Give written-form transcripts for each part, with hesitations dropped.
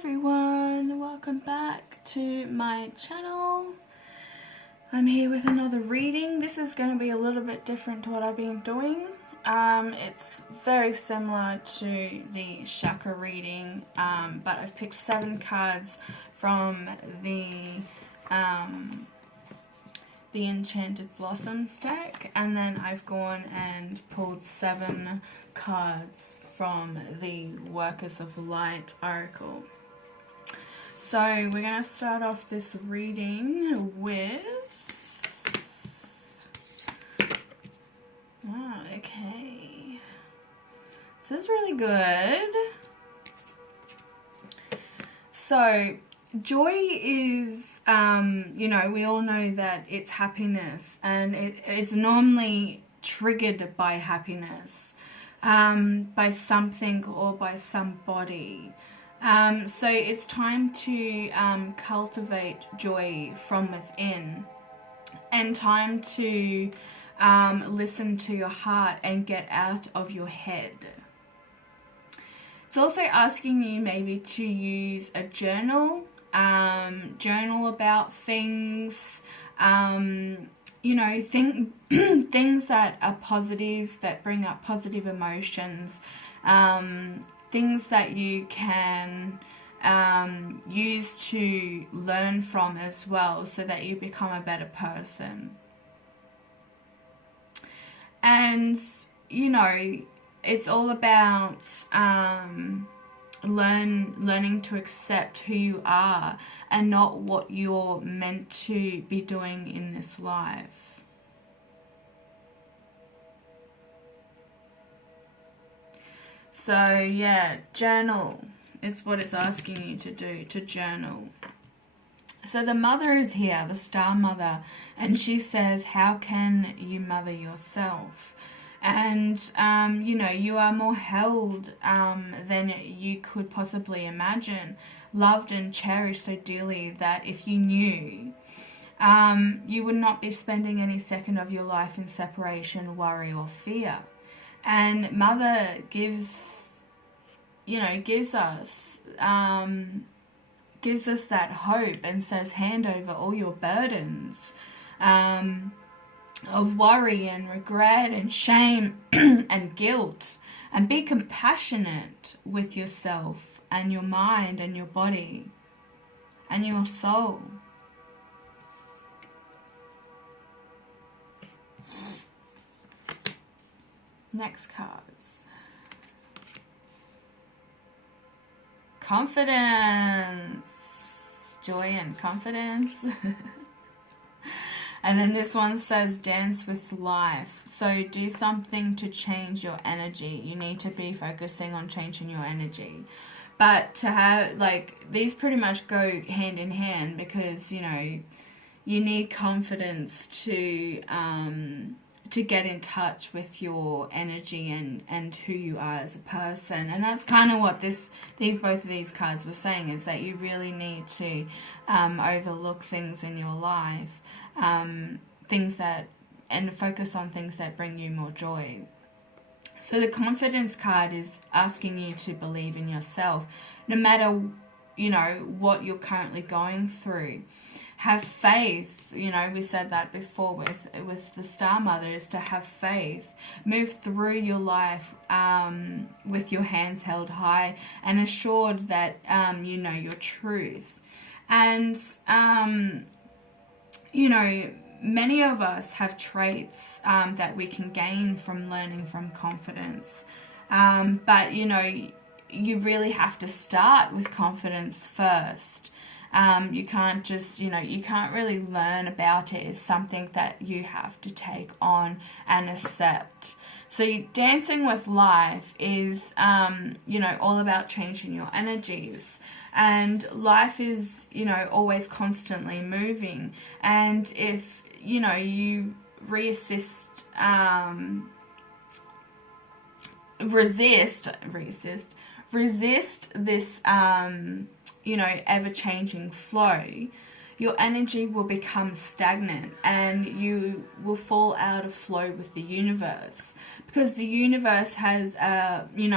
everyone, welcome back to my channel. I'm here with another reading. This is going to be a little bit different to what I've been doing. It's very similar to the chakra reading, but I've picked 7 cards from the Enchanted Blossoms deck, and then I've gone and pulled 7 cards from the Workers of Light Oracle. So we're going to start off this reading with... Oh, okay. So it's really good. So joy is, you know, we all know that it's happiness, and it's normally triggered by happiness, by something or by somebody. So it's time to cultivate joy from within, and time to listen to your heart and get out of your head. It's also asking you maybe to use a journal, journal about things, you know, things that are positive, that bring up positive emotions, things that you can use to learn from as well, so that you become a better person. And, you know, it's all about learning to accept who you are and not what you're meant to be doing in this life. So yeah, journal is what it's asking you to do, to journal. So the mother is here, the star mother, and she says, how can you mother yourself? And, you know, you are more held than you could possibly imagine, loved and cherished so dearly that if you knew, you would not be spending any second of your life in separation, worry or fear. And mother gives, you know, gives us that hope and says, hand over all your burdens of worry and regret and shame and guilt, and be compassionate with yourself and your mind and your body and your soul. Next cards. Confidence. Joy and confidence. And then this one says, dance with life. So do something to change your energy. You need to be focusing on changing your energy. But to have, like, these pretty much go hand in hand, because, you know, you need confidence to get in touch with your energy and who you are as a person. And that's kind of what both of these cards were saying, is that you really need to overlook things in your life, and focus on things that bring you more joy. So the confidence card is asking you to believe in yourself, no matter, you know, what you're currently going through. Have faith. You know, we said that before with the star mother, is to have faith. Move through your life with your hands held high and assured that you know your truth. And you know, many of us have traits that we can gain from learning from confidence. But, you know, you really have to start with confidence first. You can't just, you know, you can't really learn about it. It's something that you have to take on and accept. So dancing with life is, you know, all about changing your energies. And life is, you know, always constantly moving. And if, you know, you resist this, you know, ever-changing flow, your energy will become stagnant and you will fall out of flow with the universe, because the universe has, you know,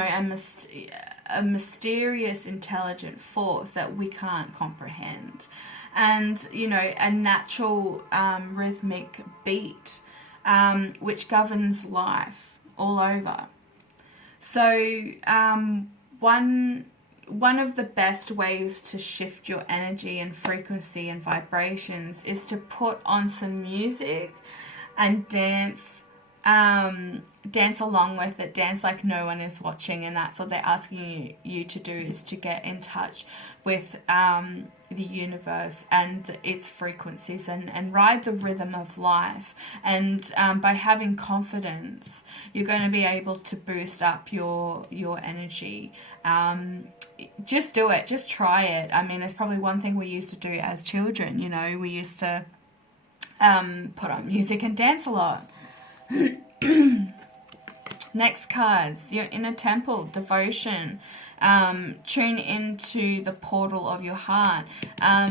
a mysterious, intelligent force that we can't comprehend. And, you know, a natural rhythmic beat which governs life all over. So one of the best ways to shift your energy and frequency and vibrations is to put on some music and dance along with it, dance like no one is watching. And that's what they're asking you to do, is to get in touch with the universe and its frequencies, and ride the rhythm of life. And by having confidence, you're going to be able to boost up your energy. Just do it, just try it. I mean, it's probably one thing we used to do as children. You know, we used to put on music and dance a lot. Next cards, you're in a temple, devotion. Tune into the portal of your heart.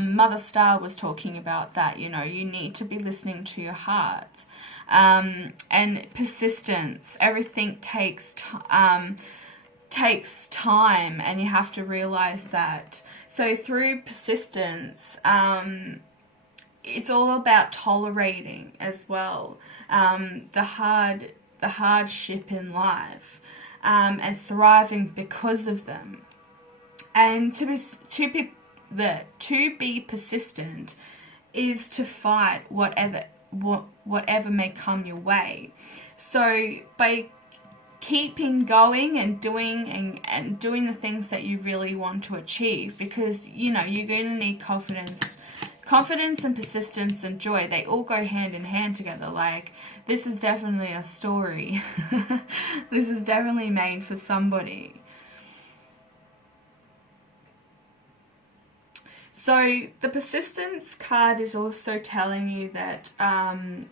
Mother Star was talking about that. You know, you need to be listening to your heart. And persistence. Everything takes time, and you have to realize that. So through persistence, it's all about tolerating as well the hardship in life, and thriving because of them. And to be persistent is to fight whatever may come your way. So by keeping going and doing the things that you really want to achieve, because you know you're going to need confidence and persistence and joy. They all go hand in hand together. Like, this is definitely a story. This is definitely made for somebody. So the persistence card is also telling you that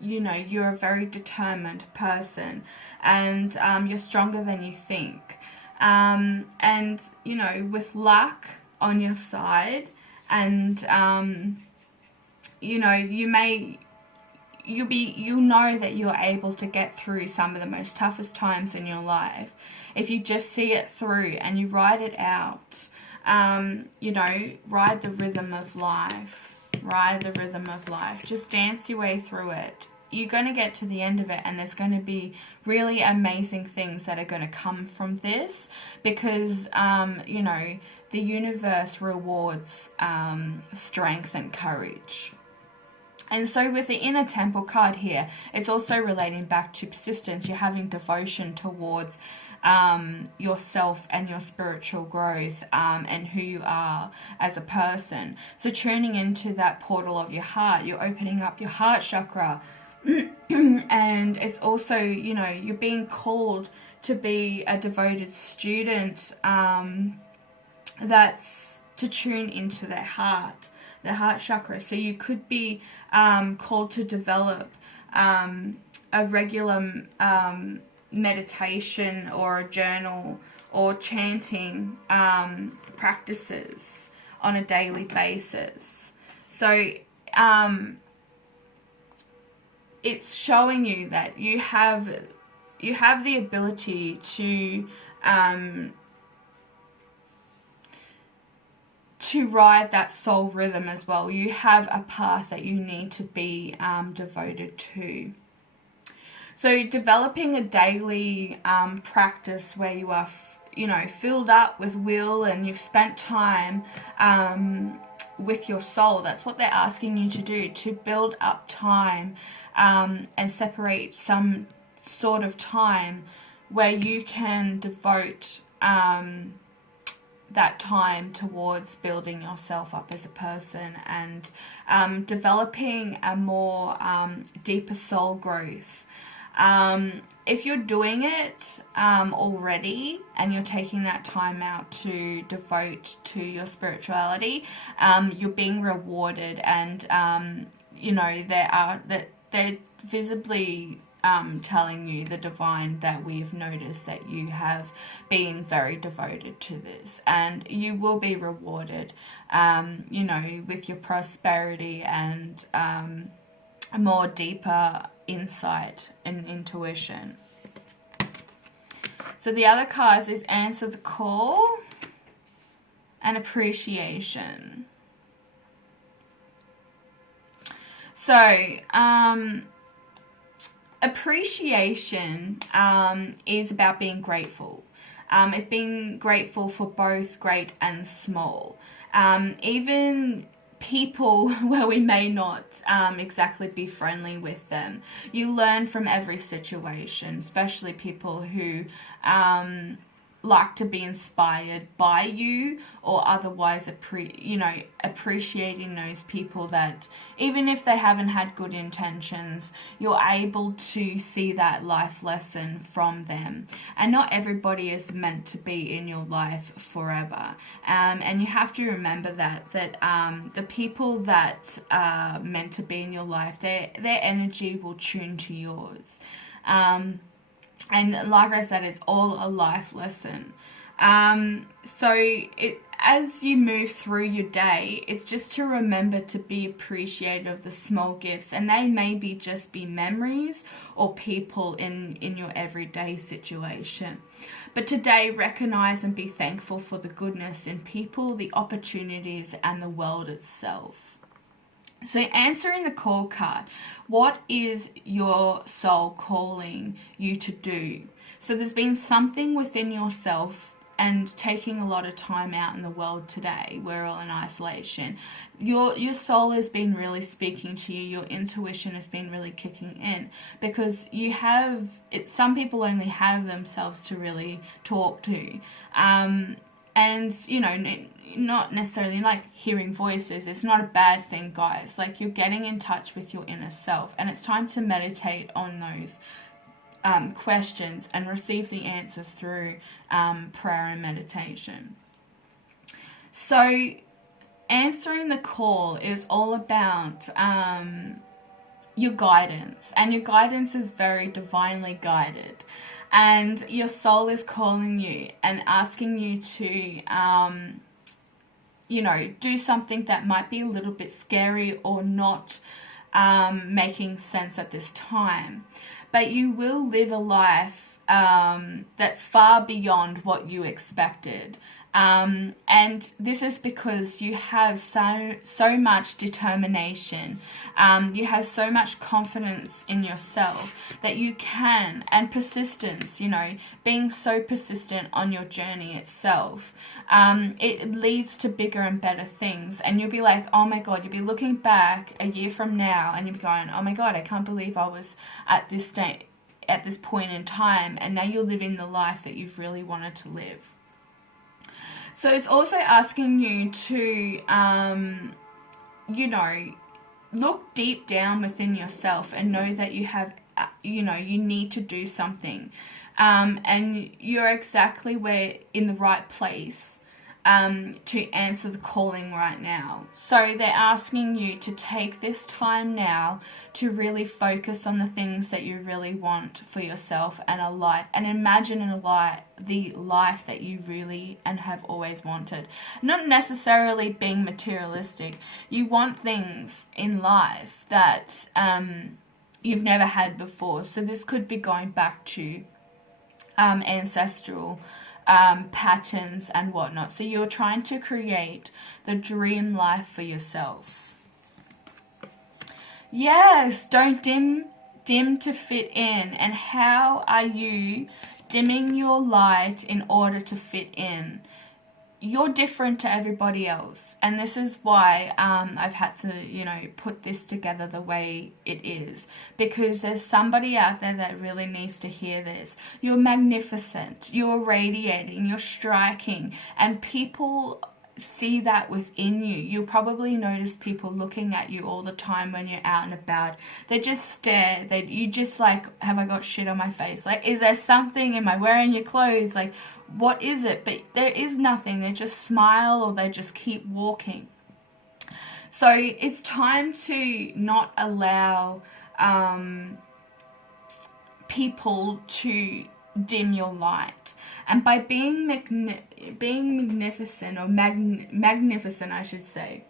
you know, you're a very determined person, and you're stronger than you think, and you know, with luck on your side, and you know, you'll know that you're able to get through some of the most toughest times in your life if you just see it through and you ride it out. You know, ride the rhythm of life. Ride the rhythm of life. Just dance your way through it. You're going to get to the end of it, and there's going to be really amazing things that are going to come from this, because you know, the universe rewards strength and courage. And so with the inner temple card here, it's also relating back to persistence. You're having devotion towards yourself and your spiritual growth, and who you are as a person. So tuning into that portal of your heart, you're opening up your heart chakra. And it's also, you know, you're being called to be a devoted student, that's to tune into their heart, the heart chakra. So you could be called to develop a regular meditation or a journal or chanting practices on a daily basis. So it's showing you that you have the ability to ride that soul rhythm as well. You have a path that you need to be devoted to. So developing a daily practice where you are, you know, filled up with will, and you've spent time with your soul. That's what they're asking you to do, to build up time and separate some sort of time where you can devote that time towards building yourself up as a person, and developing a more deeper soul growth. If you're doing it already, and you're taking that time out to devote to your spirituality, you're being rewarded, and you know, they're visibly telling you, the divine, that we've noticed that you have been very devoted to this, and you will be rewarded, you know, with your prosperity and a more deeper insight and intuition. So the other cards is answer the call. and appreciation. So, appreciation is about being grateful. It's being grateful for both great and small. Even people where we may not exactly be friendly with them. You learn from every situation, especially people who like to be inspired by you, or otherwise appreciating those people that even if they haven't had good intentions, you're able to see that life lesson from them. And not everybody is meant to be in your life forever, and you have to remember that the people that are meant to be in your life, their energy will tune to yours. And like I said, it's all a life lesson. As you move through your day, it's just to remember to be appreciative of the small gifts. And they may just be memories or people in your everyday situation. But today, recognize and be thankful for the goodness in people, the opportunities, and the world itself. So answering the call card, what is your soul calling you to do? So there's been something within yourself, and taking a lot of time out in the world today, we're all in isolation. Your soul has been really speaking to you. Your intuition has been really kicking in, because some people only have themselves to really talk to. And, not necessarily like hearing voices. It's not a bad thing, guys. Like, you're getting in touch with your inner self, and it's time to meditate on those questions and receive the answers through prayer and meditation. So answering the call is all about your guidance, and your guidance is very divinely guided. And your soul is calling you and asking you to, do something that might be a little bit scary or not making sense at this time. But you will live a life that's far beyond what you expected. And this is because you have so much determination. You have so much confidence in yourself that you can, and persistence, being so persistent on your journey itself, it leads to bigger and better things. And you'll be like, oh my God, you'll be looking back a year from now and you'll be going, oh my God, I can't believe I was at this state, at this point in time, and now you're living the life that you've really wanted to live. So it's also asking you to, look deep down within yourself and know that you have, you need to do something. And you're exactly in the right place to answer the calling right now. So they're asking you to take this time now to really focus on the things that you really want for yourself and a life, and imagine the life that you really and have always wanted. Not necessarily being materialistic. You want things in life that you've never had before. So this could be going back to ancestral patterns and whatnot. So you're trying to create the dream life for yourself. Yes, don't dim to fit in. And how are you dimming your light in order to fit in? You're different to everybody else, and this is why I've had to, put this together the way it is, because there's somebody out there that really needs to hear this. You're magnificent, you're radiating, you're striking, and people see that within you. You'll probably notice people looking at you all the time when you're out and about. They just stare. You just like, have I got shit on my face? Like, is there something? Am I wearing your clothes? Like, what is it? But there is nothing. They just smile, or they just keep walking. So it's time to not allow people to dim your light. And by being magnificent, or magnificent, I should say,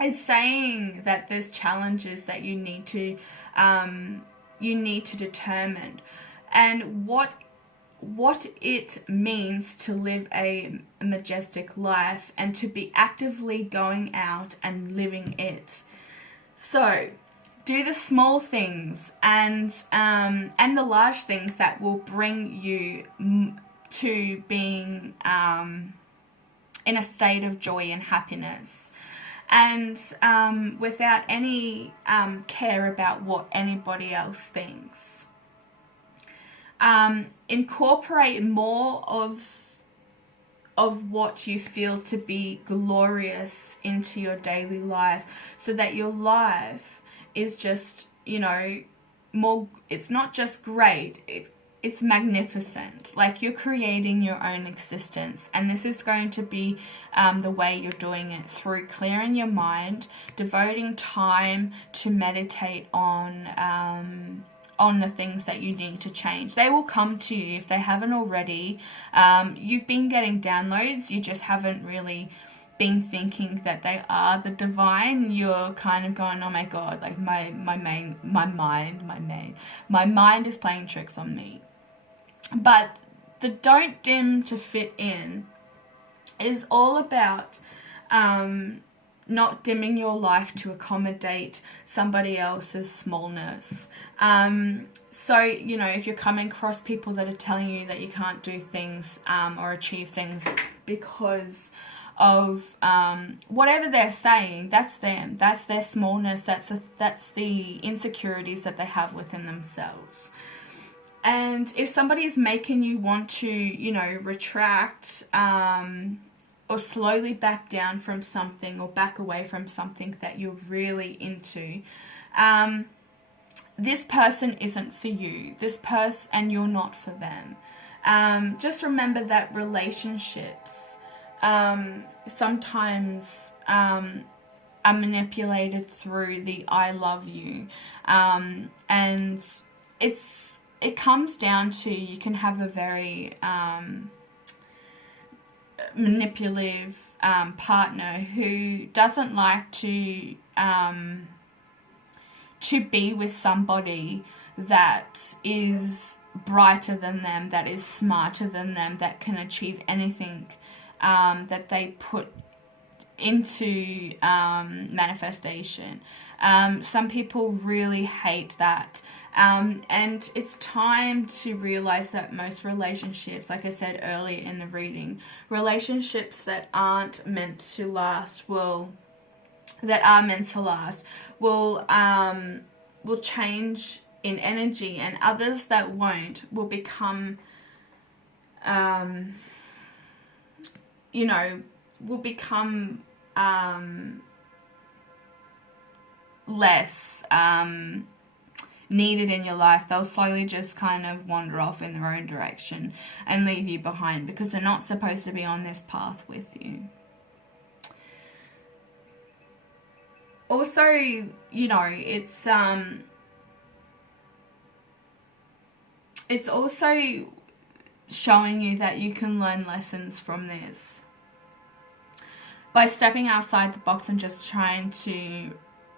it's saying that there's challenges that you need to determine, and what what it means to live a majestic life and to be actively going out and living it. So do the small things and the large things that will bring you to being in a state of joy and happiness, and without any care about what anybody else thinks. Incorporate more of what you feel to be glorious into your daily life, so that your life is just, you know, more, it's not just great, it's magnificent. Like, you're creating your own existence, and this is going to be the way you're doing it, through clearing your mind, devoting time to meditate on the things that you need to change. They will come to you if they haven't already. You've been getting downloads, you just haven't really been thinking that they are the divine. You're kind of going, oh my god, like my mind is playing tricks on me. But the don't dim to fit in is all about not dimming your life to accommodate somebody else's smallness. So, you know, if you're coming across people that are telling you that you can't do things or achieve things because of whatever they're saying, that's them, that's their smallness, that's the insecurities that they have within themselves. And if somebody is making you want to, you know, retract or slowly back down from something, or back away from something that you're really into, this person isn't for you. And you're not for them. Just remember that relationships sometimes are manipulated through the I love you, and it comes down to, you can have a very manipulative partner who doesn't like to be with somebody that is brighter than them, that is smarter than them, that can achieve anything that they put into manifestation. Some people really hate that. And it's time to realize that most relationships, like I said earlier in the reading, relationships that aren't meant to last will change in energy, and others that won't will become less needed in your life. They'll slowly just kind of wander off in their own direction and leave you behind, because they're not supposed to be on this path with you. Also, you know, it's also showing you that you can learn lessons from this by stepping outside the box and just trying to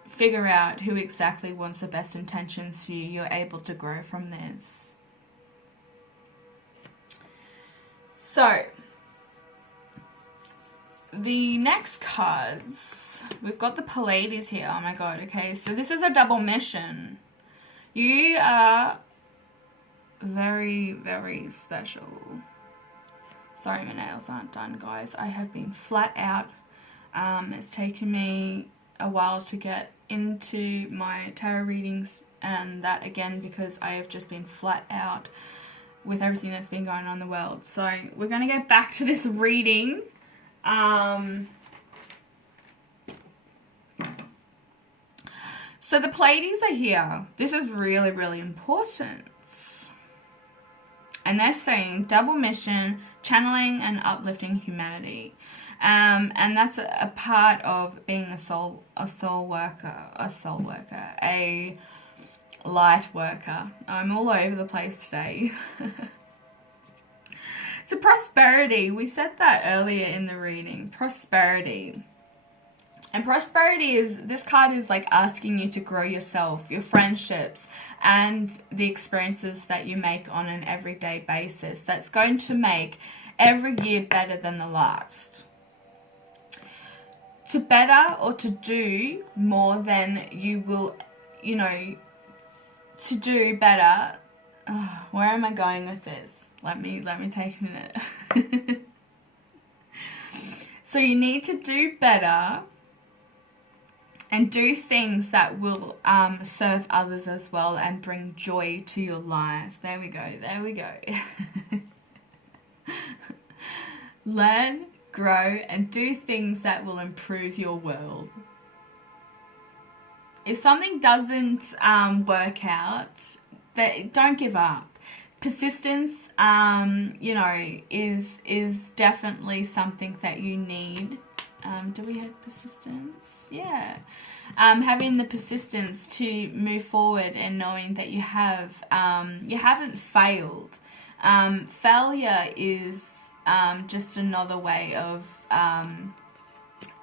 figure out who exactly wants the best intentions for you. You're able to grow from this. So, the next cards, we've got the Pleiades here. Oh my god, okay. So this is a double mission. You are very, very special. Sorry, my nails aren't done, guys. I have been flat out. It's taken me a while to get into my tarot readings, and that again because I have just been flat out with everything that's been going on in the world. So we're going to get back to this reading. So the Pleiades are here. This is really, really important. And they're saying double mission, channeling and uplifting humanity. And that's a part of being a soul worker, a light worker. I'm all over the place today. So prosperity, we said that earlier in the reading. Prosperity. And prosperity is, this card is like asking you to grow yourself, your friendships, and the experiences that you make on an everyday basis. That's going to make every year better than the last. To better or to do more than you will, you know, to do better. Oh, where am I going with this? Let me take a minute. So you need to do better and do things that will serve others as well and bring joy to your life. There we go. There we go. Learn, grow, and do things that will improve your world. If something doesn't work out, don't give up. Persistence, you know, is definitely something that you need. Do we have persistence? Yeah. Having the persistence to move forward and knowing that you haven't failed. Failure is just another way of,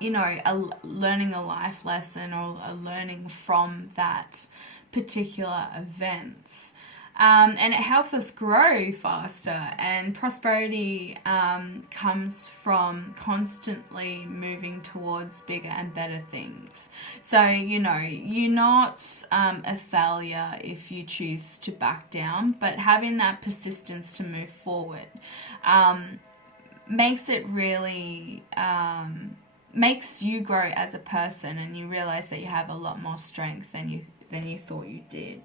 you know, learning a life lesson or a learning from that particular event. And it helps us grow faster, and prosperity comes from constantly moving towards bigger and better things. So, you know, you're not a failure if you choose to back down, but having that persistence to move forward makes it really, makes you grow as a person, and you realize that you have a lot more strength than you thought you did.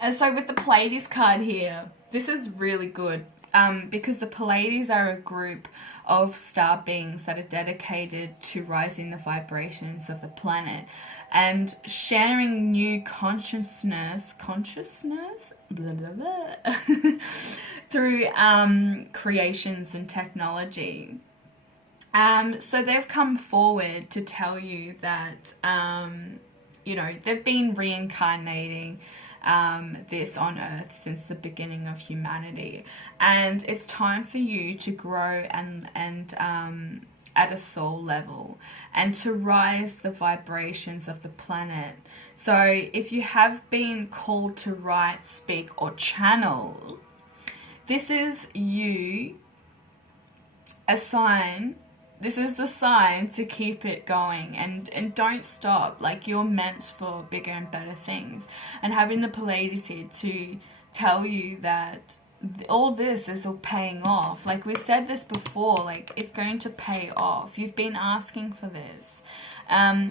And so with the Pleiades card here, this is really good because the Pleiades are a group of star beings that are dedicated to raising the vibrations of the planet and sharing new consciousness, blah, blah, blah, through creations and technology. So they've come forward to tell you that, you know, they've been reincarnating this on Earth since the beginning of humanity, and it's time for you to grow and at a soul level and to rise the vibrations of the planet. So if you have been called to write, speak, or channel, this is you, a sign. This is the sign to keep it going and don't stop. Like, you're meant for bigger and better things. And having the Pleiades here to tell you that all this is all paying off. Like we said this before, like it's going to pay off. You've been asking for this.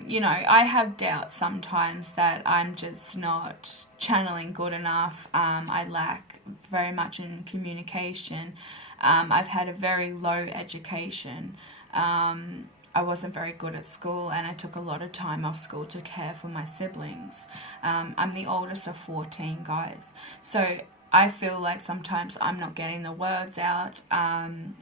You know, I have doubts sometimes that I'm just not channeling good enough. I lack very much in communication. I've had a very low education. I wasn't very good at school, and I took a lot of time off school to care for my siblings. I'm the oldest of 14 guys, so I feel like sometimes I'm not getting the words out.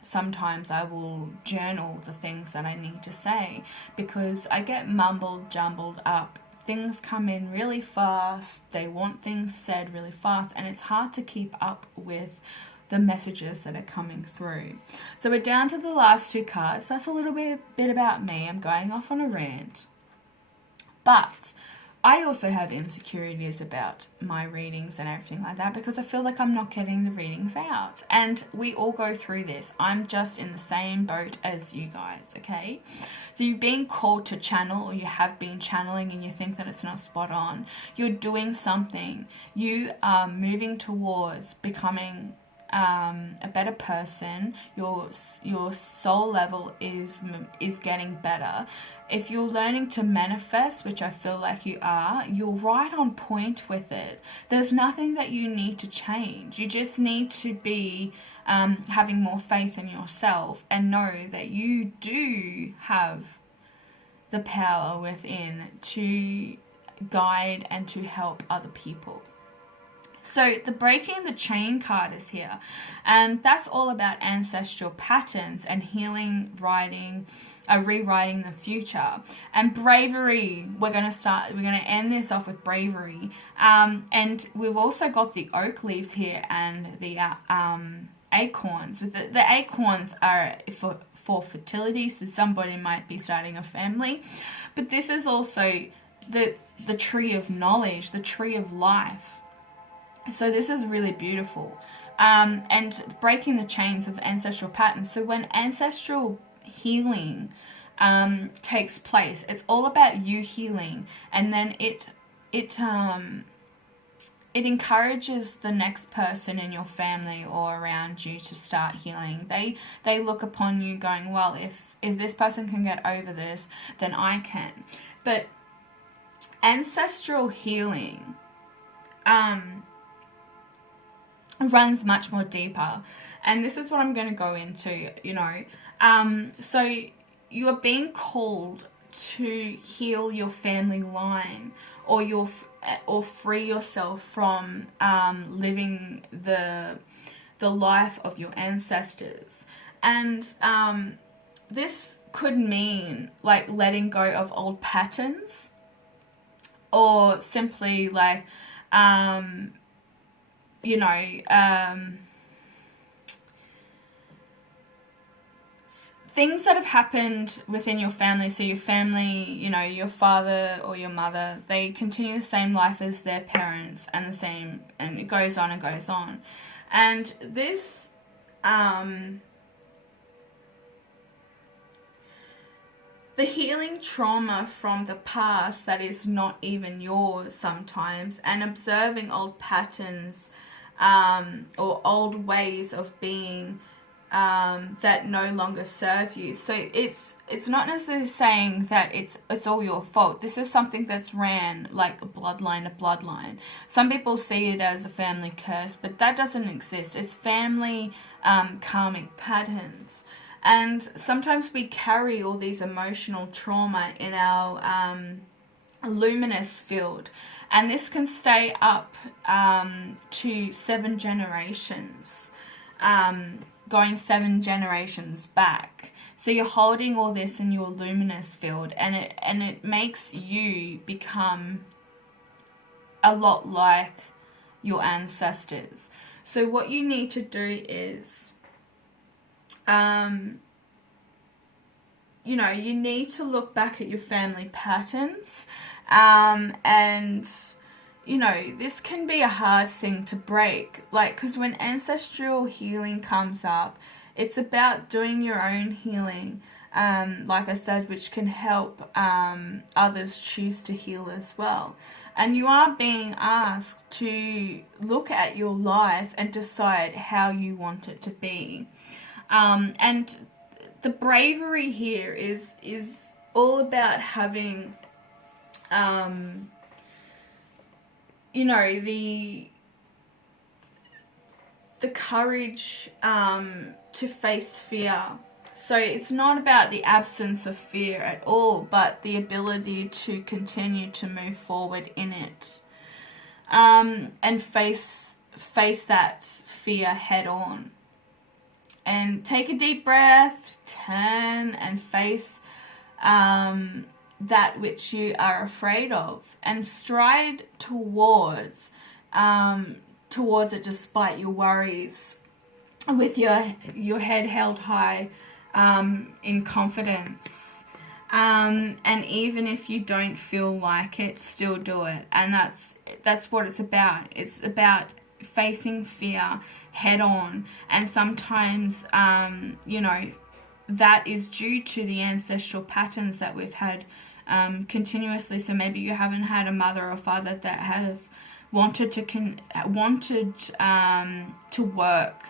Sometimes I will journal the things that I need to say because I get mumbled, jumbled up. Things come in really fast. They want things said really fast, and it's hard to keep up with the messages that are coming through. So we're down to the last two cards. That's a little bit about me. I'm going off on a rant. But I also have insecurities about my readings and everything like that because I feel like I'm not getting the readings out. And we all go through this. I'm just in the same boat as you guys, okay? So you've been called to channel, or you have been channeling and you think that it's not spot on. You're doing something. You are moving towards becoming a better person. Your soul level is getting better. If you're learning to manifest, which I feel like you are, you're right on point with it. There's nothing that you need to change. You just need to be having more faith in yourself and know that you do have the power within to guide and to help other people. So the breaking the chain card is here, and that's all about ancestral patterns and healing, rewriting the future. And bravery, we're going to end this off with bravery. And we've also got the oak leaves here and the acorns. The acorns are for for fertility, so somebody might be starting a family. But this is also the tree of knowledge, the tree of life. So this is really beautiful. And breaking the chains of ancestral patterns. So when ancestral healing takes place, it's all about you healing, and then it encourages the next person in your family or around you to start healing. They look upon you going, well, if this person can get over this, then I can. But ancestral healing runs much more deeper, and this is what I'm going to go into, so you are being called to heal your family line, or free yourself from living the life of your ancestors. And this could mean like letting go of old patterns, or simply like things that have happened within your family. So your family, your father or your mother, they continue the same life as their parents, and it goes on and goes on. And this the healing trauma from the past that is not even yours sometimes, and observing old patterns or old ways of being that no longer serve you. So it's not necessarily saying that it's all your fault. This is something that's ran like a bloodline to bloodline. Some people see it as a family curse, but that doesn't exist. It's family karmic patterns. And sometimes we carry all these emotional trauma in our luminous field, and this can stay up to 7 generations, going 7 generations back. So you're holding all this in your luminous field, and it makes you become a lot like your ancestors. So what you need to do is you need to look back at your family patterns, and this can be a hard thing to break, because when ancestral healing comes up, it's about doing your own healing, like I said, which can help others choose to heal as well. And you are being asked to look at your life and decide how you want it to be. And the bravery here is all about having, the courage to face fear. So it's not about the absence of fear at all, but the ability to continue to move forward in it, and face that fear head on. And take a deep breath, turn and face that which you are afraid of, and stride towards it despite your worries, with your head held high, in confidence. And even if you don't feel like it, still do it. And that's what it's about. It's about facing fear head on. And sometimes that is due to the ancestral patterns that we've had continuously. So maybe you haven't had a mother or father that have wanted to work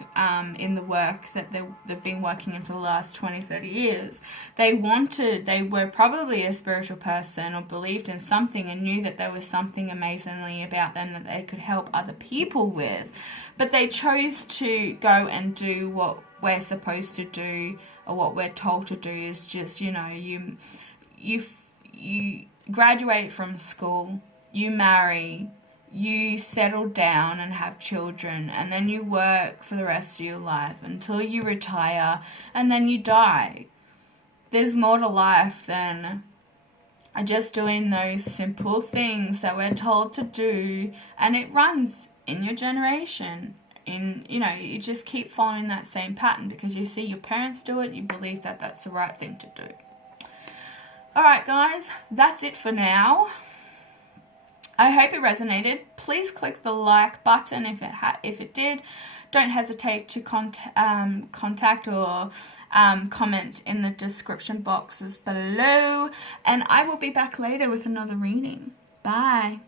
in the work that they've been working in for the last 20-30 years. They were probably a spiritual person, or believed in something and knew that there was something amazingly about them that they could help other people with, but they chose to go and do what we're supposed to do, or what we're told to do, is just you graduate from school, you marry, you settle down and have children, and then you work for the rest of your life until you retire, and then you die. There's more to life than just doing those simple things that we're told to do, and it runs in your generation, in, you know, you just keep following that same pattern because you see your parents do it, you believe that that's the right thing to do. Alright guys, that's it for now. I hope it resonated. Please click the like button if it did. Don't hesitate to contact or comment in the description boxes below. And I will be back later with another reading. Bye.